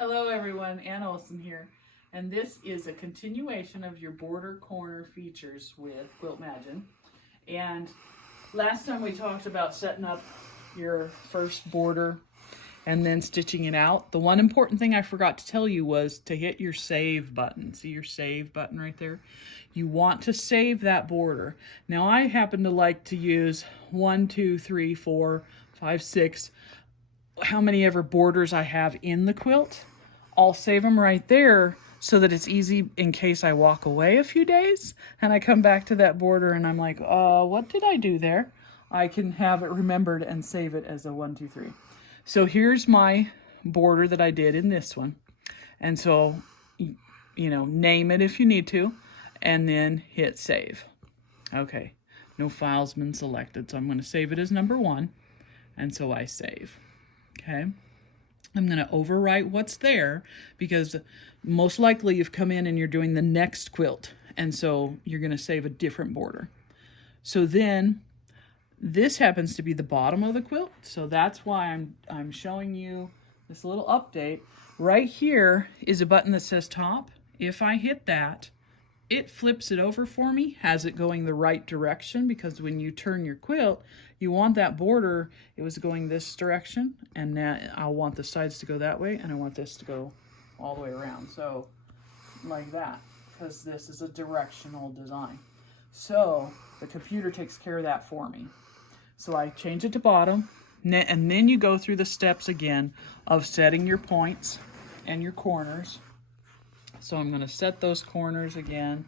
Hello everyone, Ann Olson here, and this is a continuation of your border corner features with QuiltMagine. And last time we talked about setting up your first border and then stitching it out. The one important thing I forgot to tell you was to hit your save button. See your save button right there? You want to save that border. Now I happen to like to use 1, 2, 3, 4, 5, 6, how many ever borders I have in the quilt. I'll save them right there so that it's easy in case I walk away a few days and I come back to that border and I'm like, what did I do there? I can have it remembered and save it as a 1, 2, 3. So here's my border that I did in this one. And so, name it if you need to, and then hit save. Okay, no file's been selected, so I'm going to save it as number 1. And so I save. Okay, I'm going to overwrite what's there because most likely you've come in and you're doing the next quilt, and so you're going to save a different border. So then this happens to be the bottom of the quilt, so that's why I'm showing you this little update. Right here is a button that says top. If I hit that, it flips it over for me, has it going the right direction, because when you turn your quilt, you want that border, it was going this direction, and now I want the sides to go that way, and I want this to go all the way around. So, like that, because this is a directional design. So, the computer takes care of that for me. So I change it to bottom, and then you go through the steps again of setting your points and your corners. So I'm going to set those corners again.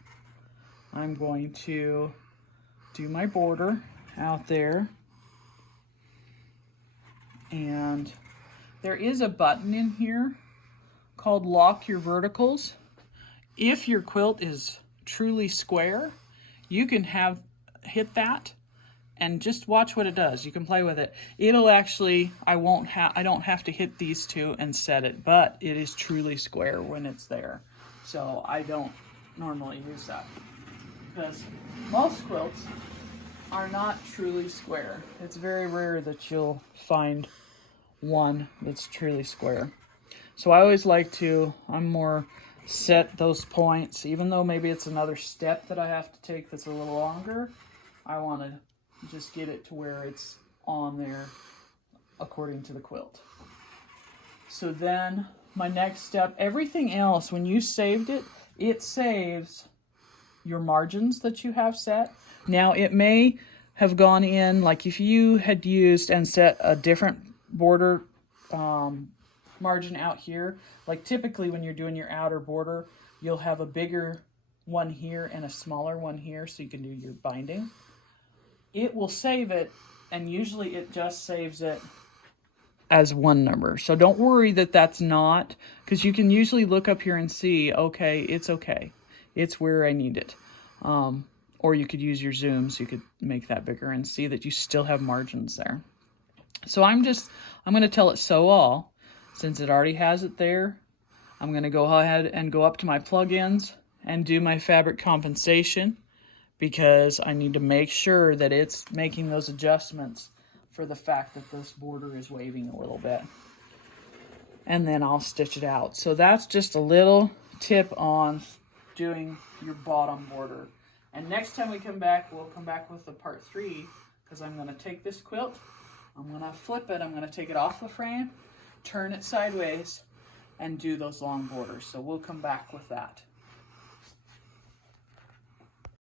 I'm going to do my border out there. And there is a button in here called lock your verticals. If your quilt is truly square, you can hit that and just watch what it does. You can play with it. It'll actually, I don't have to hit these two and set it, but it is truly square when it's there. So I don't normally use that because most quilts are not truly square. It's very rare that you'll find one that's truly square. So I always like to, I'm more set those points, even though maybe it's another step that I have to take that's a little longer. I want to just get it to where it's on there according to the quilt. So then my next step, everything else, when you saved it, it saves your margins that you have set. Now it may have gone in, like if you had used and set a different border margin out here, like typically when you're doing your outer border, you'll have a bigger one here and a smaller one here so you can do your binding. It will save it, and usually it just saves it as one number. So don't worry that that's not, because you can usually look up here and see, okay. It's where I need it. Or you could use your zoom so you could make that bigger and see that you still have margins there. So I'm going to tell it sew all. Since it already has it there, I'm going to go ahead and go up to my plugins and do my fabric compensation, because I need to make sure that it's making those adjustments for the fact that this border is waving a little bit. And then I'll stitch it out. So that's just a little tip on doing your bottom border. And next time we come back, we'll come back with the part 3, because I'm going to take this quilt, I'm going to flip it, I'm going to take it off the frame, turn it sideways, and do those long borders. So we'll come back with that.